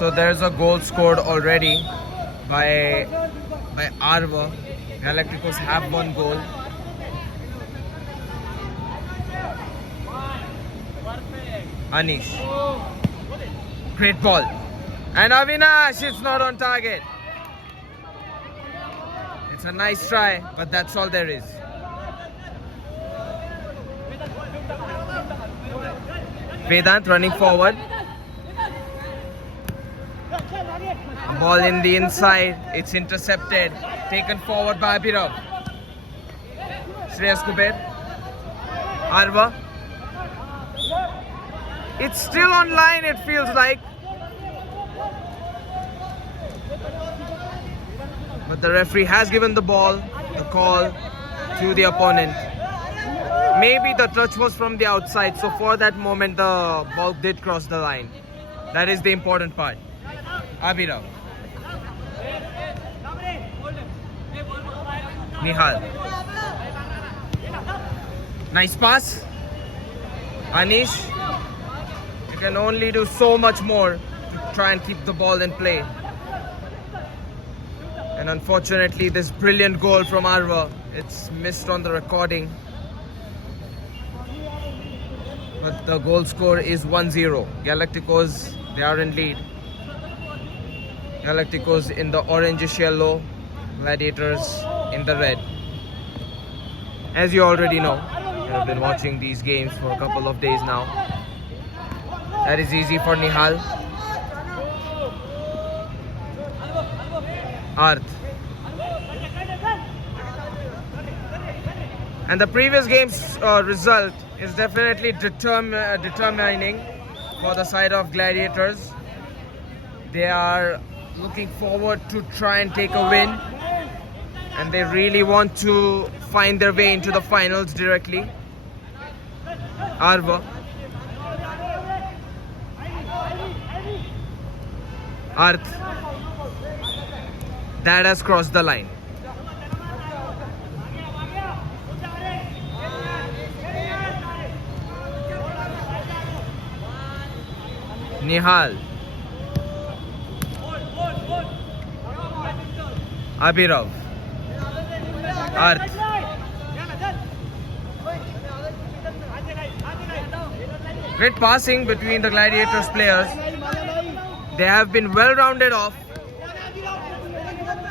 So there's a goal scored already by Arva. Galacticos have one goal. Anish. Great ball. And Avinash, it's not on target. It's a nice try, but that's all there is. Vedant running forward. Ball in the inside. It's intercepted. Taken forward by Abhirav. Shreyas Kuber. Arva. It's still online, it feels like. But the referee has given the call to the opponent. Maybe the touch was from the outside, so for that moment the ball did cross the line. That is the important part. Abhirav. Nihal. Nice pass. Anish. You can only do so much more to try and keep the ball in play. And unfortunately, this brilliant goal from Arva, it's missed on the recording. But the goal score is 1-0. Galacticos, they are in lead. Galacticos in the orangish yellow, Gladiators in the red. As you already know, you have been watching these games for a couple of days now. That is easy for Nihal. Arth. And the previous game's result is definitely determining for the side of Gladiators. They are looking forward to try and take a win, and they really want to find their way into the finals directly. Arva. Arth. That has crossed the line. Nihal. Abhirav. Arth. Great passing between the Gladiators players. They have been well rounded off.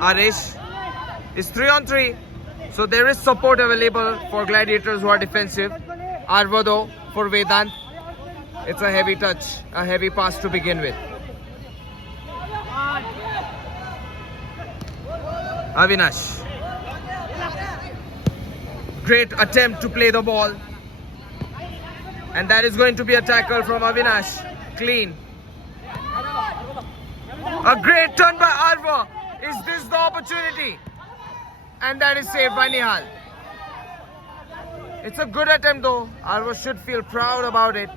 Arish is 3-on-3, so there is support available for Gladiators who are defensive. Arva though for Vedant, it's a heavy touch, a heavy pass to begin with. Avinash. Great attempt to play the ball. And that is going to be a tackle from Avinash. Clean. A great turn by Arva. Is this the opportunity? And that is saved by Nihal. It's a good attempt though. Arva should feel proud about it.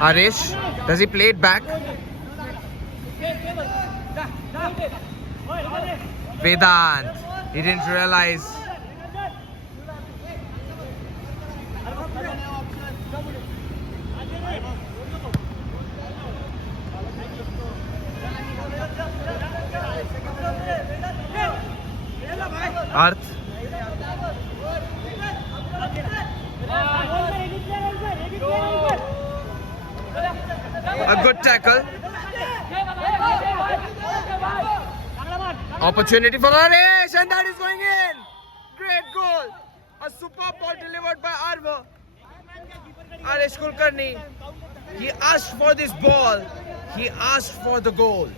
Arish, does he play it back? Vedant, he didn't realize. Arth. A good tackle. Opportunity for Arish, and that is going in. Great goal. A superb ball delivered by Arva. Arish Kulkarni. He asked for this ball. He asked for the goal.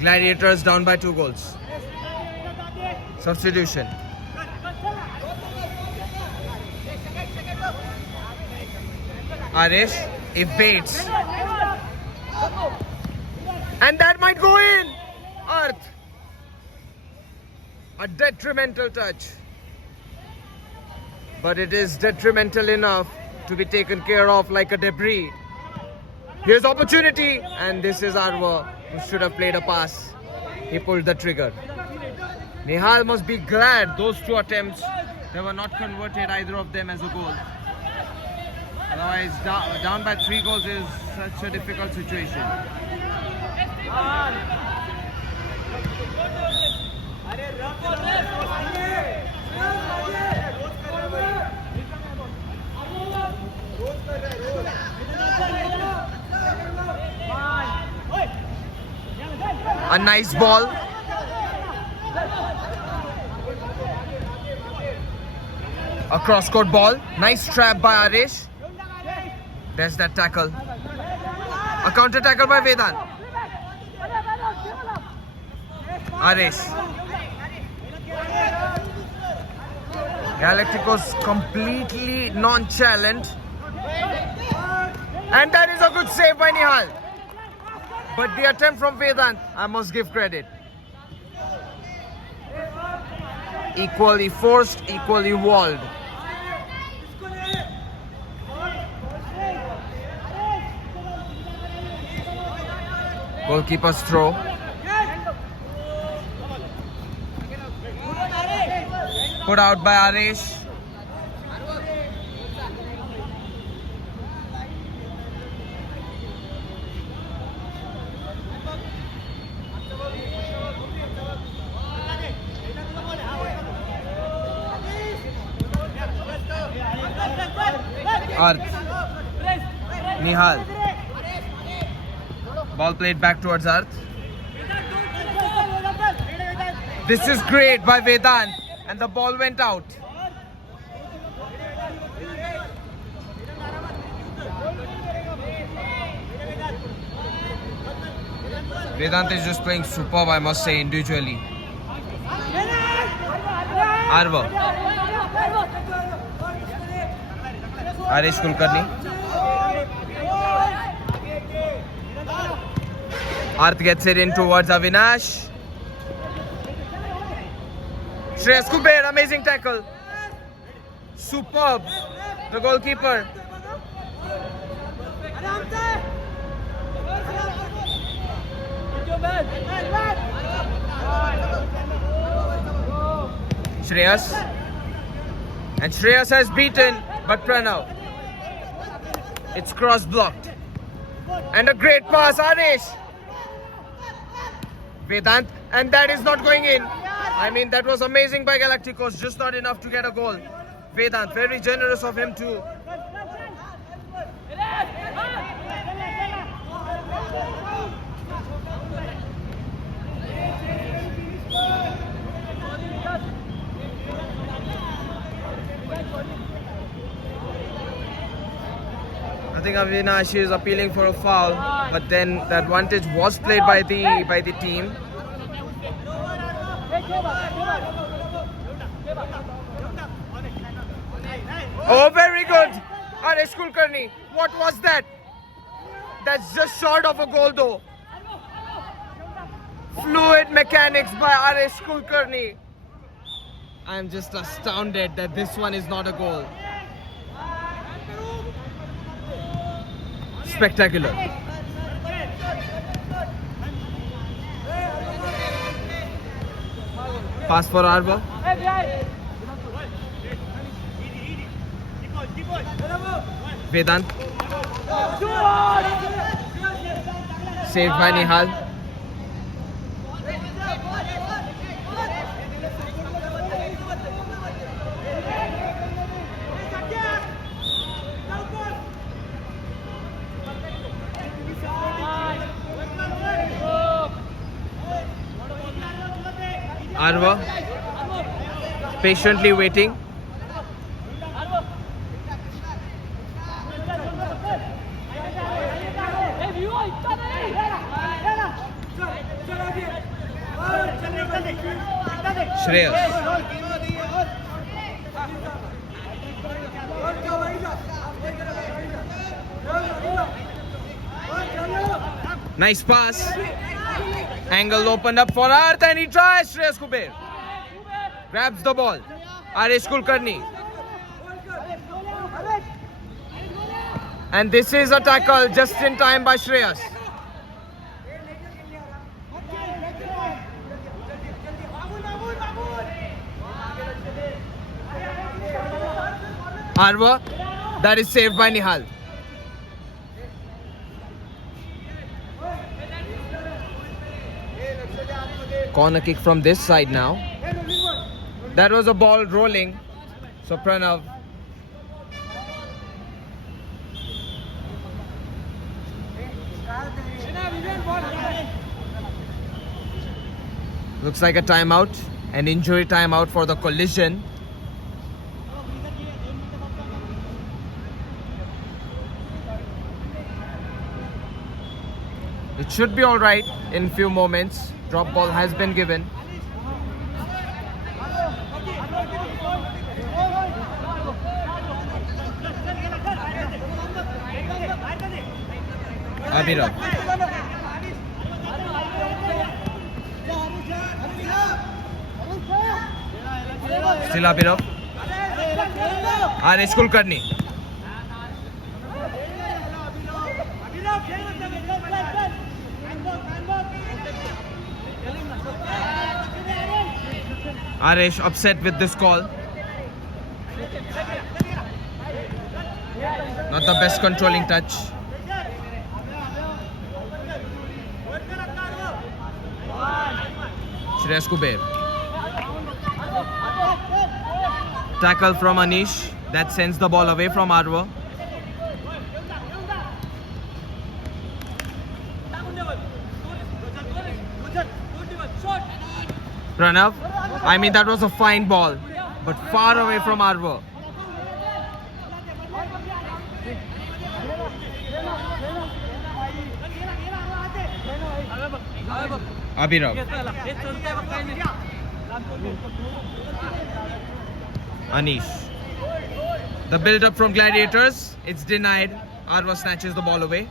Gladiators down by 2 goals. Substitution. Arish evades. And that might go in. Arth. A detrimental touch. But it is detrimental enough to be taken care of like a debris. Here's opportunity. And this is Arva, who should have played a pass. he pulled the trigger. Nihal must be glad those two attempts, they were not converted, either of them, as a goal. Otherwise, down by 3 goals is such a difficult situation. A nice ball. A cross-court ball. Nice trap by Arish. There's that tackle. A counter tackle by Vedant. Arish. Galacticos completely nonchalant. And that is a good save by Nihal. But the attempt from Vedant, I must give credit. Equally forced, equally walled. Goalkeeper's throw. Put out by Arish. Arth. Nihal. Ball played back towards Arth. This is great by Vedant, and the ball went out. Vedant is just playing superb, I must say, individually. Arva. Arish Kulkarni. Arth gets it in towards Avinash. Shreyas Kuber, amazing tackle. Superb. The goalkeeper. Shreyas. And Shreyas has beaten, but Pranav. It's cross blocked. And a great pass, Arish. Vedant, and that is not going in. I mean, that was amazing by Galacticos, just not enough to get a goal. Vedant, very generous of him too. I think Avinash is appealing for a foul, but then the advantage was played by the team. Oh, very good! Arish Kulkarni. What was that? That's just short of a goal though. Fluid mechanics by Arish Kulkarni. I'm just astounded that this one is not a goal. Spectacular. Pass for Arva. Vedant. Saved by Nihal. Arva patiently waiting. Shreyas. Nice pass. Angle opened up for Arth and he tries. Shreyas Kuber grabs the ball. Arish Kulkarni. And this is a tackle just in time by Shreyas. Arwa, that is saved by Nihal. Corner kick from this side now. That was a ball rolling. So Pranav. Looks like a timeout, an injury timeout for the collision. It should be all right in few moments. Drop ball has been given. Abhirav. Still Abhirav. Aresh Kulkarni. Aresh upset with this call. Not the best controlling touch. Shreyas Kuber. Tackle from Anish. That sends the ball away from Arwa. Pranav. I mean, that was a fine ball, but far away from Arwa. Abhirav. Anish. The build-up from Gladiators. It's denied. Arwa snatches the ball away.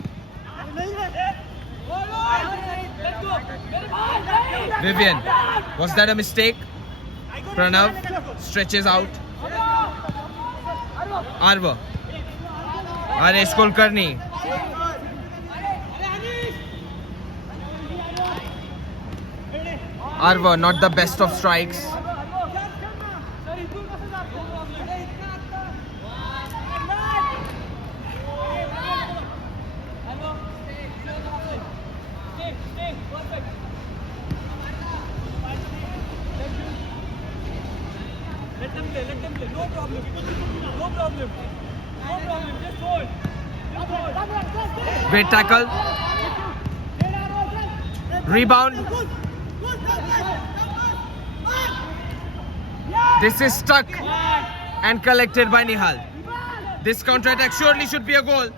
Vivian. Was that a mistake? Pranav stretches out. Arwa. Aresh Kulkarni. Arwa, not the best of strikes. Let them play, no problem, just hold. Great tackle. Rebound. This is stuck and collected by Nihal. This counter-attack surely should be a goal.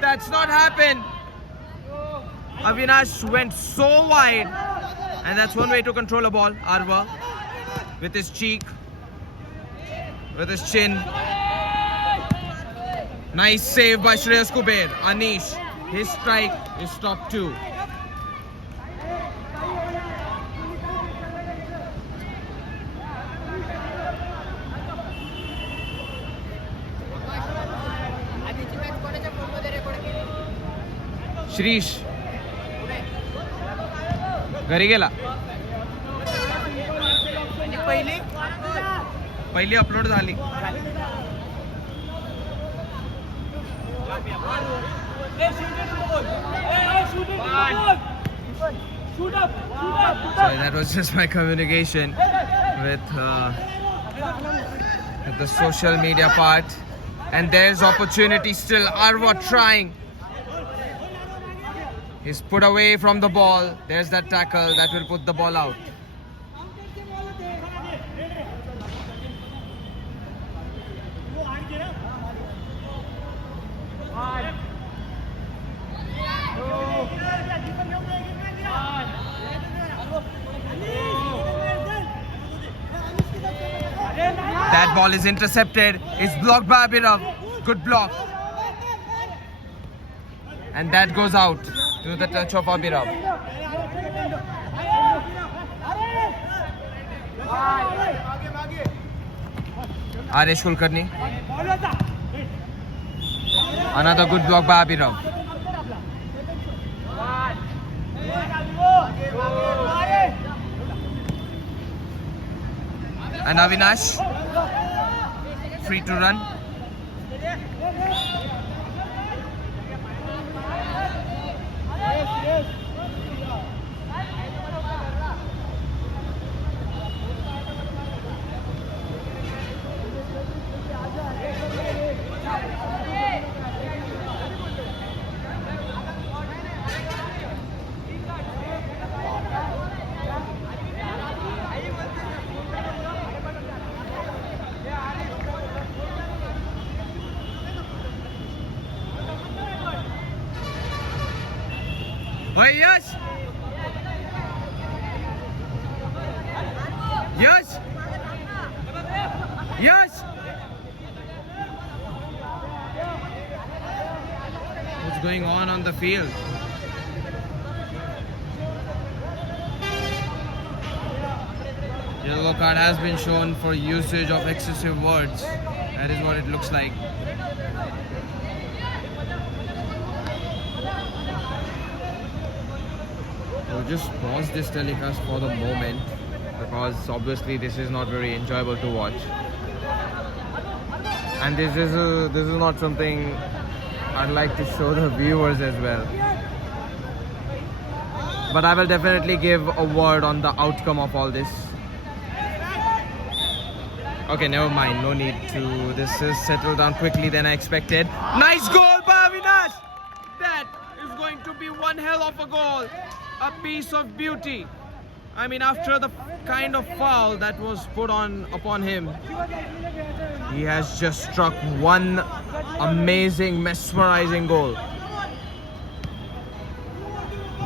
That's not happened. Avinash went so wide, and that's one way to control a ball. Arwa with his cheek, with his chin. Nice save by Shreyas Kuber. Anish, his strike is stopped too. Shrish घरी गेला पहिली upload झाली Sorry, that was just my communication with the social media part. And there's opportunity still. Arwa trying. He's put away from the ball. There's that tackle that will put the ball out. That ball is intercepted. It's blocked by Abhirav. Good block. And that goes out to the touch of Abhirav. Aresh Kulkarni. Another good block by Abhirav. And Avinash free to run. Hey, yes! Yes! Yes! What's going on the field? Yellow card has been shown for usage of excessive words. That is what it looks like. I'll just pause this telecast for the moment because obviously this is not very enjoyable to watch, and this is not something I'd like to show the viewers as well. But I will definitely give a word on the outcome of all this. Okay, never mind. No need to. This is settled down quickly than I expected. Nice goal by Avinash! That is going to be one hell of a goal. A piece of beauty. I mean, after the kind of foul that was put upon him, he has just struck one amazing, mesmerizing goal.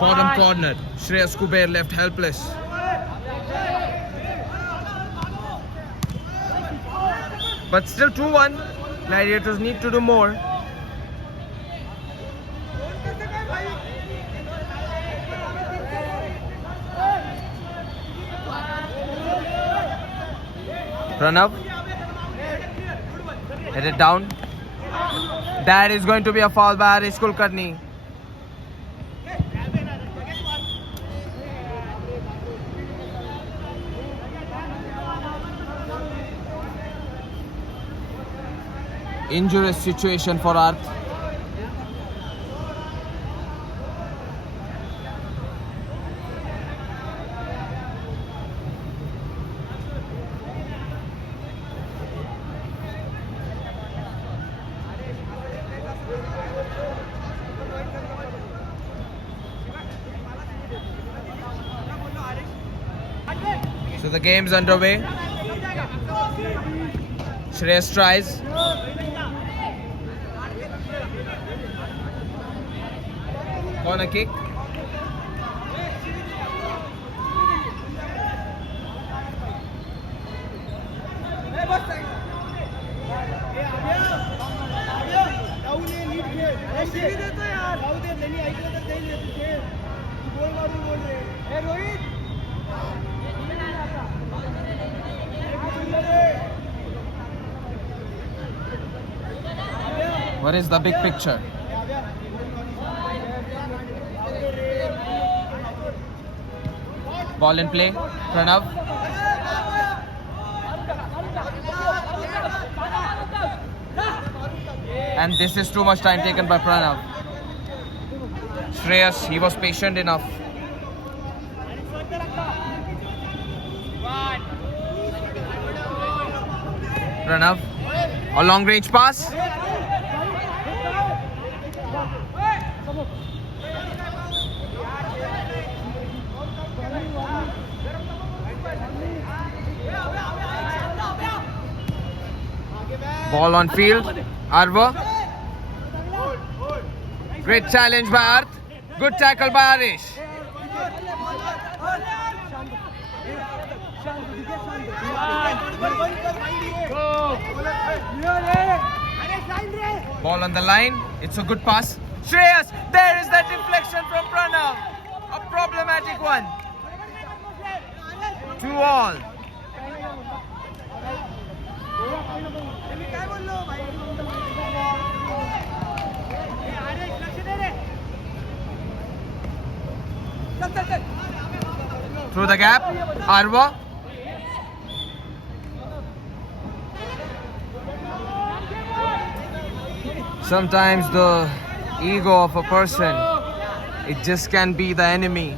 Bottom corner. Shreyas Kuber left helpless. But still 2-1. Gladiators need to do more. Pranav. Hit it down. That is going to be a foul by Harish Kulkarni. Injurious situation for Arth. So the game's underway. Shreyas tries. Corner kick. What is the big picture? Ball in play. Pranav. And this is too much time taken by Pranav. Shreyas, he was patient enough. Pranav. A long range pass. Ball on field. Arva. Great challenge by Arth. Good tackle by Harish. Ball on the line. It's a good pass. Shreyas. There is that deflection from Pranav. A problematic one. 2-all. Through the gap, Arva. Sometimes the ego of a person, it just can be the enemy,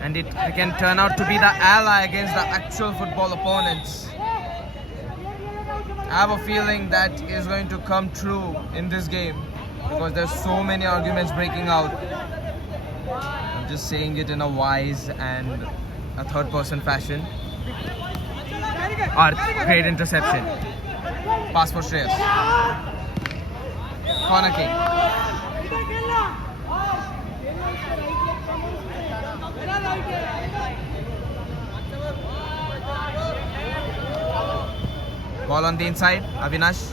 and it can turn out to be the ally against the actual football opponents. I have a feeling that is going to come true in this game because there's so many arguments breaking out. I'm just saying it in a wise and a third person fashion. Arth, great interception. Pass for Shreyas. Corner kick. Ball on the inside, Avinash.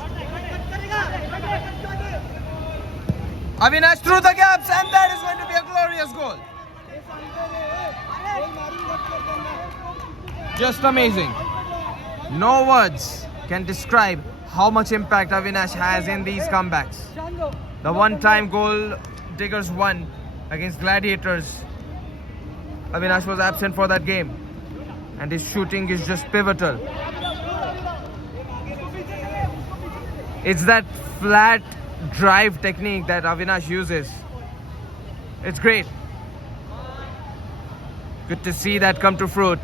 Avinash through the gaps, and that is going to be a glorious goal. Just amazing. No words can describe how much impact Avinash has in these comebacks. The one-time goal Diggers won against Gladiators. Avinash was absent for that game, and his shooting is just pivotal. It's that flat drive technique that Avinash uses. It's great. Good to see that come to fruit.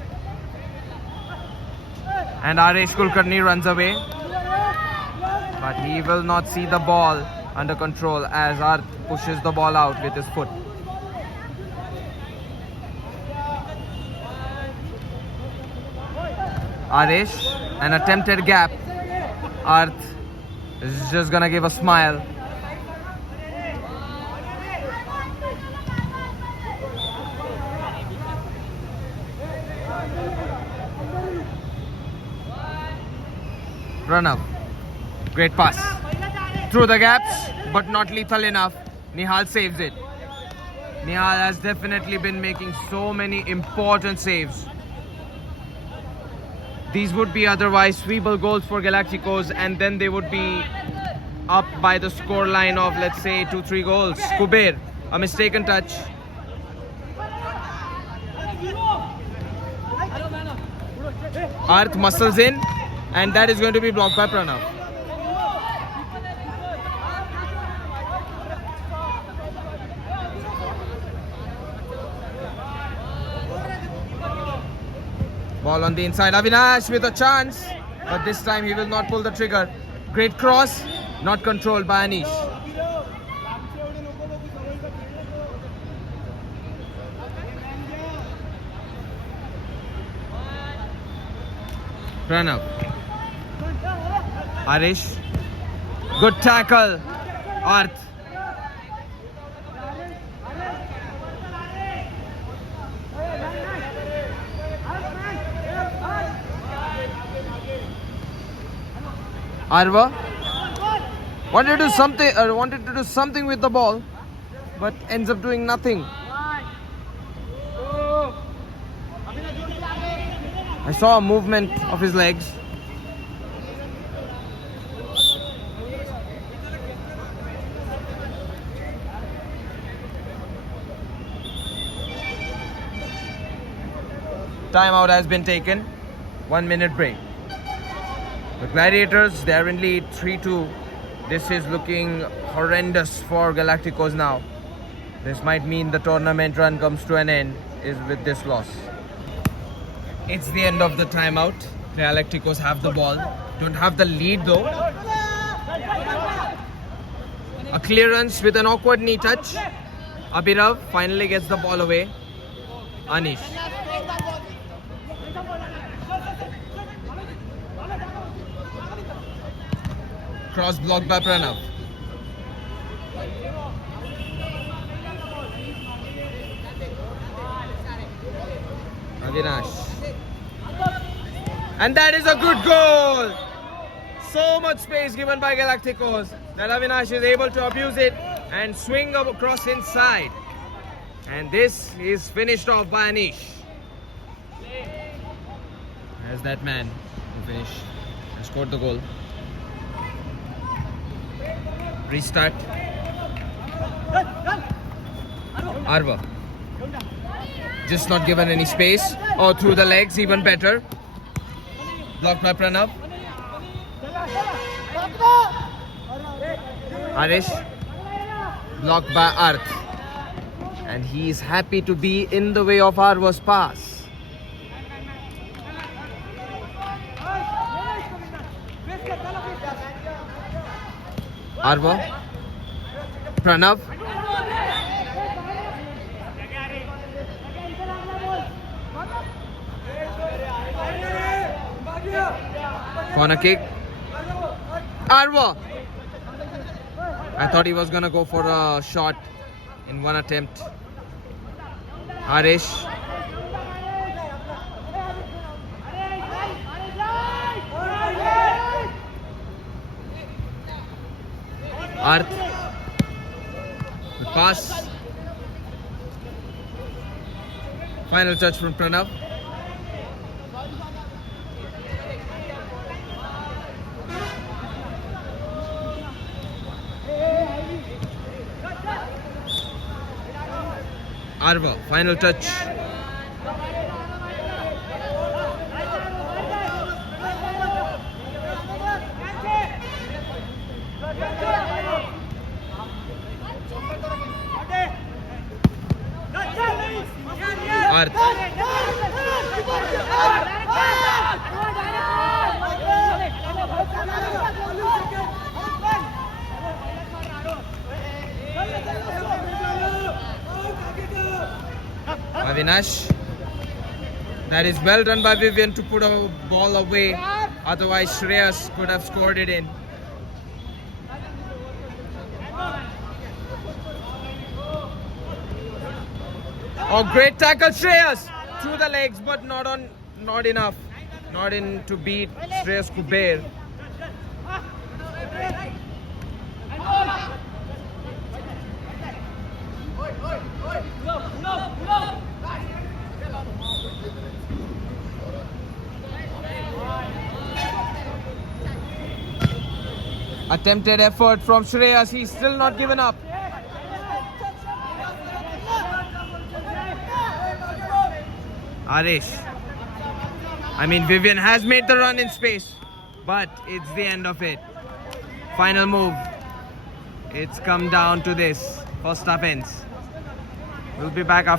And Aresh Kulkarni runs away, but he will not see the ball under control as Arth pushes the ball out with his foot. Aresh, an attempted gap. Arth is just gonna give a smile. Pranav, great pass. Through the gaps, but not lethal enough. Nihal saves it. Nihal has definitely been making so many important saves. These would be otherwise sweepable goals for Galacticos, and then they would be up by the score line of, let's say, 2-3 goals. Kuber, a mistaken touch. Arth muscles in, and that is going to be blocked by Pranav. Ball on the inside, Avinash with a chance, but this time he will not pull the trigger. Great cross, not controlled by Anish. Pranav. Arish. Good tackle. Arth. Arva wanted to do something with the ball, but ends up doing nothing. I saw a movement of his legs. Timeout has been taken. 1 minute break. The Gladiators, they are in lead 3-2. This is looking horrendous for Galacticos now. This might mean the tournament run comes to an end is with this loss. It's the end of the timeout. The Galacticos have the ball. Don't have the lead though. A clearance with an awkward knee touch. Abhirav finally gets the ball away. Anish. Cross blocked by Pranav. Avinash. And that is a good goal. So much space given by Galacticos that Avinash is able to abuse it and swing across inside. And this is finished off by Anish. There's that man who finished and scored the goal. Restart. Arva. Just not given any space. Or through the legs, even better. Blocked by Pranav. Harish blocked by Arth, and he is happy to be in the way of Arva's pass. Arva, Pranav, corner kick. Arva! I thought he was gonna go for a shot in one attempt. Harish. Arth. Good pass. Final touch from Pranav. Arva, final touch. Arth. Avinash. That is well done by Vivian to put a ball away. Otherwise, Shreyas could have scored it in. Oh, great tackle, Shreyas! Through the legs, but not enough. Not in to beat Shreyas Kuber. Attempted effort from Shreyas. He's still not given up. Arish. I mean, Vivian has made the run in space, but it's the end of it. Final move. It's come down to this. First half ends. We'll be back after.